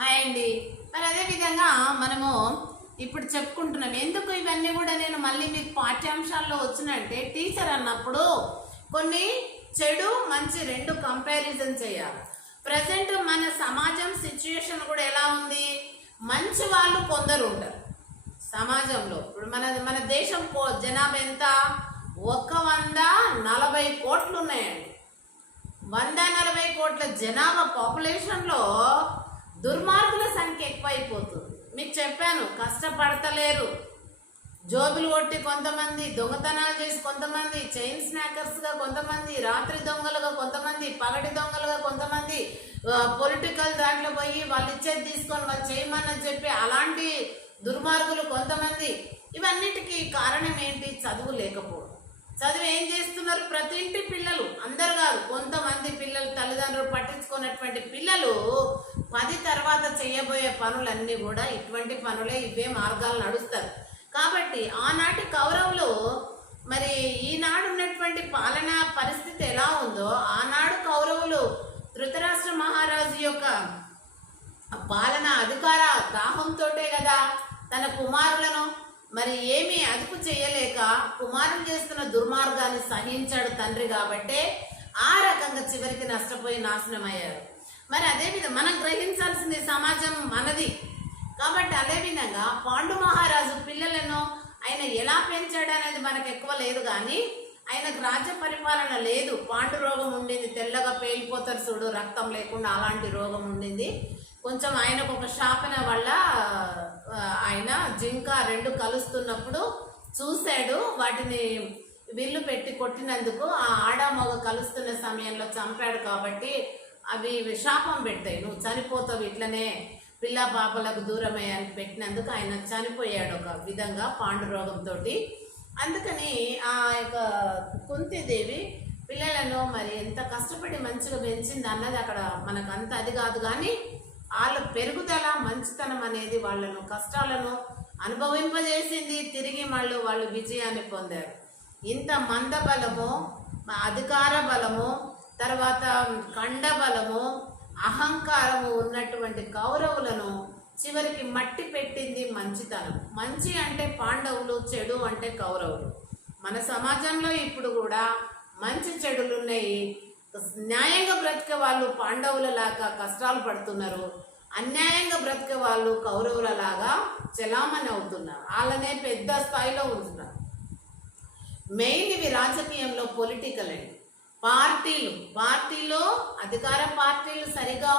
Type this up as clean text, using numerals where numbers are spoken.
Hi అండి. మరి అదేవిధంగా మనము ఇప్పుడు చెప్పుకుంటున్నాం. ఎందుకు ఇవన్నీ కూడా నేను మళ్ళీ మీకు పాఠ్యాంశాల్లో వచ్చినట్టే టీచర్ అన్నప్పుడు కొన్ని చెడు మంచి రెండు కంపారిజన్ చేయాలి. ప్రజెంట్ మన సమాజం సిచ్యుయేషన్ కూడా ఎలా ఉంది? మంచి వాళ్ళు కొందరు ఉంటారు సమాజంలో. ఇప్పుడు మన దేశం జనాభా ఎంత? 140 కోట్లు ఉన్నాయండి. 140 కోట్ల జనాభా పాపులేషన్లో దుర్మార్గుల సంఖ్య ఎక్కువైపోతుంది. మీకు చెప్పాను, కష్టపడతలేరు, జోబులు కొట్టి కొంతమంది, దొంగతనాలు చేసి కొంతమంది, చైన్ స్నాకర్స్గా కొంతమంది, రాత్రి దొంగలుగా కొంతమంది, పగటి దొంగలుగా కొంతమంది, పొలిటికల్ దాంట్లో పోయి వాళ్ళు ఇచ్చేది తీసుకొని వాళ్ళు చేయమని చెప్పి అలాంటి దుర్మార్గులు కొంతమంది. ఇవన్నిటికీ కారణం ఏంటి? చదువు లేకపోవడం. చదువు ఏం చేస్తున్నారు? ప్రతి ఇంటి పిల్లలు, అందరు కాదు, కొంతమంది పిల్లలు, తల్లిదండ్రులు పట్టించుకున్నటువంటి పిల్లలు 10 తర్వాత చేయబోయే పనులన్నీ కూడా ఇటువంటి పనులే, ఇవే మార్గాలు నడుస్తారు. కాబట్టి ఆనాటి కౌరవులు మరి ఈనాడు ఉన్నటువంటి పాలనా పరిస్థితి ఎలా ఉందో ఆనాడు కౌరవులు ధృతరాష్ట్ర మహారాజు యొక్క పాలన అధికార దాహంతోటే కదా తన కుమారులను మరి ఏమీ అదుపు చేయలేక కుమారులు చేస్తున్న దుర్మార్గాన్ని సహించాడు తండ్రి. కాబట్టే ఆ రకంగా చివరికి నష్టపోయి నాశనం అయ్యారు. మరి అదేవిధంగా మనం గ్రహించాల్సింది సమాజం మనది. కాబట్టి అదేవిధంగా పాండు మహారాజు పిల్లలను ఆయన ఎలా పెంచాడు అనేది మనకు ఎక్కువ లేదు, కానీ ఆయనకు రాజ్య పరిపాలన లేదు. పాండు రోగం ఉండింది, తెల్లగా పేలిపోతారు చూడు, రక్తం లేకుండా, అలాంటి రోగం ఉండింది. కొంచెం ఆయనకు ఒక శాపన వల్ల ఆయన జింక 2 కలుస్తున్నప్పుడు చూశాడు, వాటిని విల్లు పెట్టి కొట్టినందుకు ఆ ఆడ మగ కలుస్తున్న సమయంలో చంపాడు. కాబట్టి అవి శాపం పెట్టాయి, నువ్వు చనిపోతావు ఇట్లనే పిల్ల పాపలకు దూరమే అని పెట్టినందుకు ఆయన చనిపోయాడు ఒక విధంగా పాండురోగంతో. అందుకని ఆ యొక్క కుంతీదేవి పిల్లలను మరి ఎంత కష్టపడి మంచిగా పెంచింది అన్నది అక్కడ మనకు అంత అది కాదు, కానీ వాళ్ళ పెరుగుదల మంచితనం అనేది వాళ్ళను కష్టాలను అనుభవింపజేసింది. తిరిగి వాళ్ళు విజయాన్ని పొందారు. ఇంత మంద బలము, అధికార బలము, తర్వాత కండ బలము, అహంకారము ఉన్నటువంటి కౌరవులను చివరికి మట్టి పెట్టింది మంచితనం. మంచి అంటే పాండవులు, చెడు అంటే కౌరవులు. మన సమాజంలో ఇప్పుడు కూడా మంచి చెడులు ఉన్నాయి. న్యాయంగా బ్రతికే వాళ్ళు పాండవుల లాగా కష్టాలు పడుతున్నారు, అన్యాయంగా బ్రతికే వాళ్ళు కౌరవుల లాగా చలామణి అవుతున్నారు, వాళ్ళనే పెద్ద స్థాయిలో ఉంటున్నారు. మెయిన్ ఇవి రాజకీయంలో పొలిటికల్ అండి. పార్టీలో అధికార పార్టీలు సరిగా